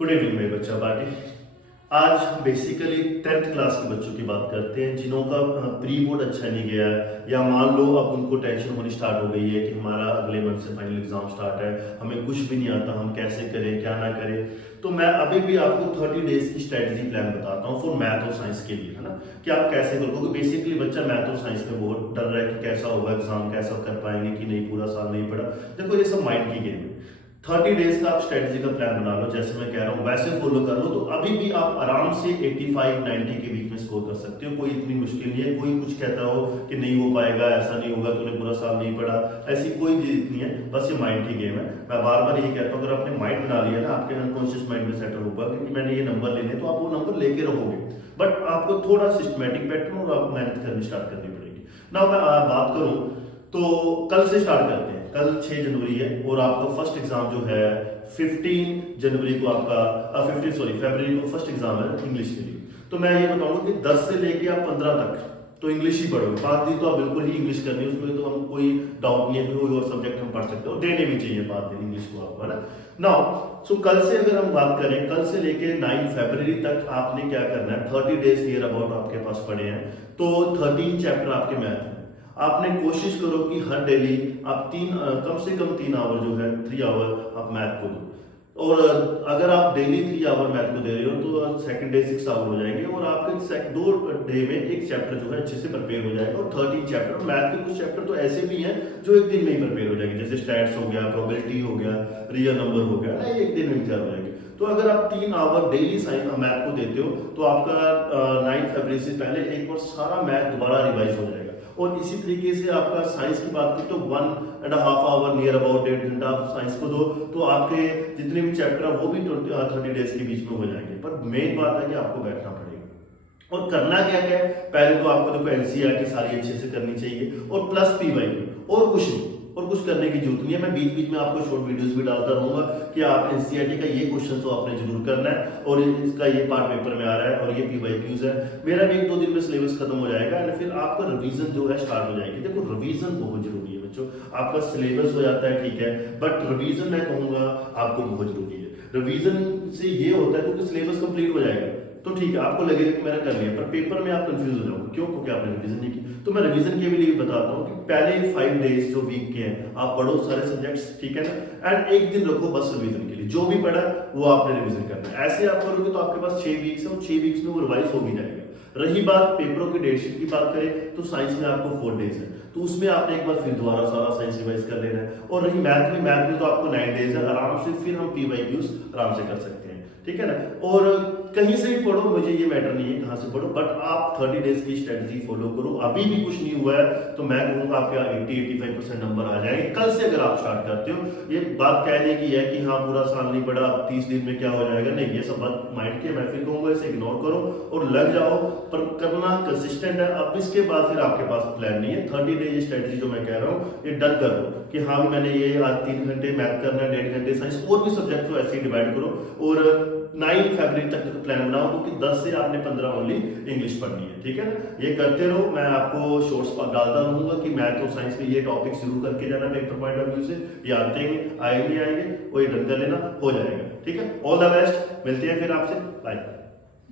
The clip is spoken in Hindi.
गुड इवनिंग मेरे बच्चा पार्टी। आज बेसिकली 10th क्लास के बच्चों की बात करते हैं जिन्हों का प्री बोर्ड अच्छा नहीं गया है, या मान लो अब उनको टेंशन होनी स्टार्ट हो गई है कि हमारा अगले मंथ से फाइनल एग्जाम स्टार्ट है, हमें कुछ भी नहीं आता, हम कैसे करें क्या ना करें। तो मैं अभी भी आपको 30 डेज की स्ट्रेटजी प्लान बताता हूँ फॉर मैथ और साइंस के लिए, है ना, कि आप कैसे करोगे। क्योंकि बेसिकली बच्चा मैथ और साइंस में बहुत डर रहा है कि कैसा होगा एग्जाम, कैसा कर पाएंगे कि नहीं, पूरा साल नहीं पढ़ा। देखो ये सब माइंड की गेम है। 30 डेज का आप स्ट्रेटजी का प्लान बना लो, जैसे मैं कह रहा हूँ वैसे फॉलो कर लो, तो अभी भी आप आराम से 85-90 के बीच में स्कोर कर सकते हो। कोई इतनी मुश्किल नहीं है। कोई कुछ कहता हो कि नहीं हो पाएगा, ऐसा नहीं होगा, तूने पूरा साल नहीं पढ़ा, ऐसी कोई चीज नहीं है। बस ये माइंड की गेम है। मैं बार बार ये कहता हूँ, अगर आपने माइंड बना लिया ना, आपके अनकॉन्शियस माइंड में सेटल होगा कि मैंने ये नंबर लेने, तो आप वो नंबर लेके रहोगे। बट आपको थोड़ा सिस्टमेटिक पैटर्न और आप मेहनत करनी स्टार्ट करनी पड़ेगी ना। मैं बात करूँ तो कल से स्टार्ट करते हैं। कल 6 जनवरी है और आपका फर्स्ट एग्जाम जो है 15 जनवरी को, आपका 15 सॉरी फरवरी को फर्स्ट एग्जाम है इंग्लिश के लिए। तो मैं ये बताऊंगा कि 10 से लेके आप 15 तक तो इंग्लिश ही पढ़ोगे। 5 दिन तो आप बिल्कुल ही इंग्लिश करनी है, उसमें तो हम कोई डाउट नहीं है, कोई और सब्जेक्ट हम पढ़ सकते हो, देने भी चाहिए 5 दिन इंग्लिश को आपको, है ना। नाउ सो कल से अगर हम बात करें, कल से लेके 9 फरवरी तक आपने क्या करना है, 30 डेज नियर अबाउट आपके पास पड़े हैं। तो 13 चैप्टर आपके मैथ में आपने कोशिश करो कि हर डेली आप कम से कम 3 आवर जो है 3 आवर आप मैथ को दो। और अगर आप डेली 3 आवर मैथ को दे रहे हो तो सेकंड डे 6 आवर हो जाएंगे, और आपके 2 डे में एक चैप्टर जो है अच्छे से प्रिपेयर हो जाएगा। और 13 चैप्टर मैथ के कुछ चैप्टर तो ऐसे भी हैं जो एक दिन में ही प्रिपेयर हो जाएंगे, जैसे स्टैट्स हो गया, प्रोबेबिलिटी हो गया, रियल नंबर हो गया ना, ये एक दिन में तैयार हो जाएंगे। तो अगर आप 3 आवर डेली मैथ को देते हो तो आपका 9 फरवरी से पहले एक बार सारा मैथ दोबारा रिवाइज हो जाएगा। और इसी तरीके से आपका साइंस की बात करें तो 1.5 आवर नियर अबाउट 1.5 घंटा आप साइंस को दो, तो आपके जितने भी चैप्टर है वो भी 30 डेज के बीच में हो जाएंगे। पर मेन बात है कि आपको बैठना पड़ेगा। और करना क्या क्या है, पहले तो आपको देखो एनसीईआरटी सारी अच्छे से करनी चाहिए, और प्लस पीवाईक्यू, और कुछ नहीं, और कुछ करने की जरूरत नहीं है। मैं बीच बीच में आपको शॉर्ट वीडियोस भी डालता रहूंगा कि आप एनसीईआरटी का ये क्वेश्चन तो आपने जरूर करना है, और इसका ये पार्ट पेपर में आ रहा है, और ये पीवाईक्यूज है। मेरा भी 1-2 दिन में सिलेबस खत्म हो जाएगा, और फिर आपका रिवीजन जो है स्टार्ट हो जाएगी। देखो रिवीजन बहुत जरूरी है बच्चों। आपका सिलेबस हो जाता है ठीक है, बट रिवीजन मैं कहूंगा आपको बहुत जरूरी है। रिवीजन से ये होता है क्योंकि सिलेबस कंप्लीट हो जाएगा तो ठीक है, आपको लगेगा कि मैंने कर लिया, पर पेपर में आप कंफ्यूज हो जाओगे। क्यों? क्योंकि आपने रिवीजन नहीं की। तो मैं रिवीजन के लिए बताता हूँ कि पहले 5 डेज जो वीक के हैं आप पढ़ो सारे सब्जेक्ट्स, ठीक है ना, एंड एक दिन रखो बस रिवीजन के लिए। जो भी पढ़ा वो आपने रिवीजन करना है। ऐसे आप करोगे तो आपके पास 6 वीक्स है, और 6 वीक्स में वो रिवाइज हो भी जाएगा। रही बात पेपरों की डेट शीट की बात करें तो साइंस में आपको 4 डेज है, तो उसमें आपने एक बार फिर दोबारा सारा साइंस रिवाइज कर लेना है। और रही मैथ में तो आपको 9 डेज है, आराम से फिर हम पीवाईक्यूज आराम से कर सकते हैं, ठीक है ना। और कहीं से भी पढ़ो, मुझे ये मैटर नहीं है कहाँ से पढ़ो, बट आप 30 डेज की स्ट्रेटजी फॉलो करो। अभी भी कुछ नहीं हुआ है तो मैं कहूँगा आपके 80-85% नंबर आ जाएंगे कल से, अगर आप स्टार्ट करते हो। ये बात कहने की है कि हाँ पूरा साल नहीं पढ़ा, 30 दिन में क्या हो जाएगा, नहीं, ये सब बात माइंड की। मैं फिर कहूँगा इसे इग्नोर करो और लग जाओ, पर करना कंसिस्टेंट है। अब इसके बाद फिर आपके पास प्लान नहीं है। 30 डेज स्ट्रेटजी जो मैं कह रहा हूँ ये डन कर दो कि हाँ मैंने ये आज 3 घंटे मैथ करना है, 1.5 घंटे साइंस, और भी सब्जेक्ट को ऐसे ही डिवाइड करो। और 9 फरवरी तक प्लान बनाओ, क्योंकि 10 से आपने 15 ओनली इंग्लिश पढ़नी है, ठीक है ना। ये करते रहो। मैं आपको शॉर्ट्स डालता रहूंगा कि मैथ और साइंस में ये टॉपिक जरूर करके जाना पेपर पॉइंट ऑफ व्यू से। ये आते हैं आएंगे, वो ये डन कर लेना, हो जाएगा, ठीक है। ऑल द बेस्ट, मिलते हैं फिर आपसे, बाय।